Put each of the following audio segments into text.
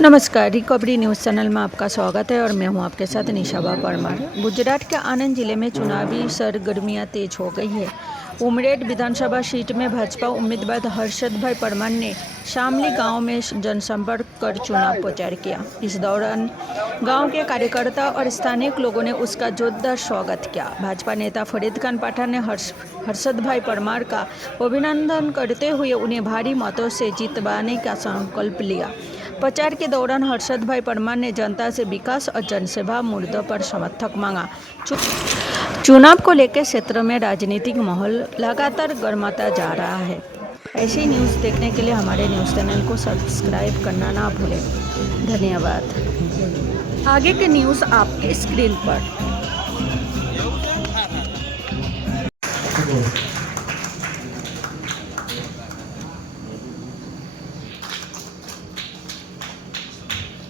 नमस्कार, recovery news channel में आपका स्वागत है और मैं हूं आपके साथ निशाबा परमार। गुजरात के आनंद जिले में चुनावी सरगर्मियां तेज हो गई है। उमरेड विधानसभा सीट में भाजपा उम्मीदवार हर्षद भाई परमार ने शामली गांव में जनसंपर्क कर चुनाव प्रचार किया। इस दौरान गांव के कार्यकर्ता और स्थानीय लोगों ने उसका जोरदार स्वागत किया। भाजपा नेता फरीद खान पठान ने हर्षद भाई परमार का अभिनंदन करते हुए उन्हें भारी मतों से जितवाने का संकल्प लिया। प्रचार के दौरान हर्षद भाई परमार ने जनता से विकास और जनसेवा मुद्दों पर समर्थन मांगा। चुनाव को लेकर क्षेत्र में राजनीतिक माहौल लगातार गर्माता जा रहा है। ऐसी न्यूज़ देखने के लिए हमारे न्यूज़ चैनल को सब्सक्राइब करना ना भूलें। धन्यवाद। आगे के न्यूज़ आपके स्क्रीन पर।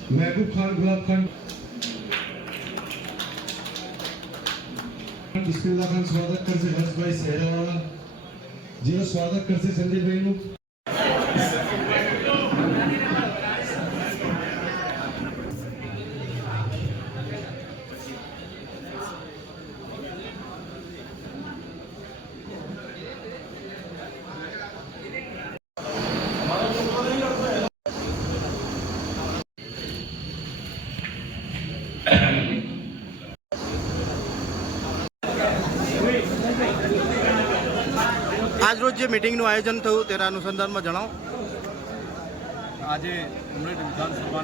महबूब खान, गुलाब खान, बिस्मिल्लाह खान स्वागत करते हर्ष भाई सहरावाला जी स्वागत करते संजय भाई नु आज रोज जो मीटिंग आयोजन थયું तेरा अनुसंधान में जણાવો। आज उमरेड विधानसभा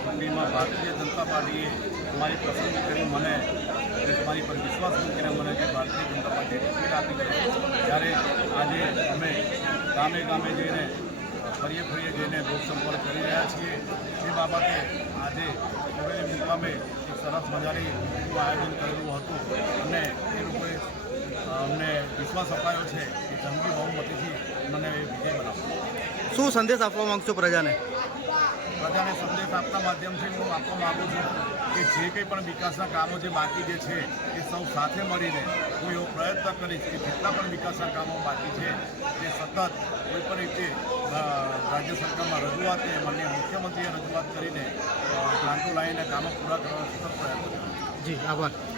चूंटणी में भारतीय जनता पार्टी हमारी पसंद करी मैंने हमारी पर विश्वास मूकीने मैंने भारतीय जनता पार्टी टिकट आपी है त्यारे आज अमे गामे गामे जईने फरीए फरीए जईने लोकसंपर्क करी रह्या छीए। ए बाबते आज कोरेली मुकामे एक सरस मजानी मीटिंगનું आयोजन करेલું હતું અને એ લોકોએ અમને વિશ્વાસ અપાયો છે કે જંગી બહુમતીથી મને વિજય બનાવશે। શું સંદેશ આપવા માંગશો પ્રજાને? પ્રજાને સંદેશ આપતા માધ્યમથી હું આપવા માગું છું કે જે કંઈ પણ વિકાસના કામો જે બાકી જે છે એ સૌ સાથે મળીને હું એવો પ્રયત્ન કરીશ કે જેટલા પણ વિકાસના કામો બાકી છે તે સતત કોઈપણ રીતે રાજ્ય સરકારમાં રજૂઆત કે માનનીય મુખ્યમંત્રીએ રજૂઆત કરીને ગ્રાન્ટો લાવીને કામો પૂરા કરવાનો સતત પ્રયત્ન કરું। જી આભાર।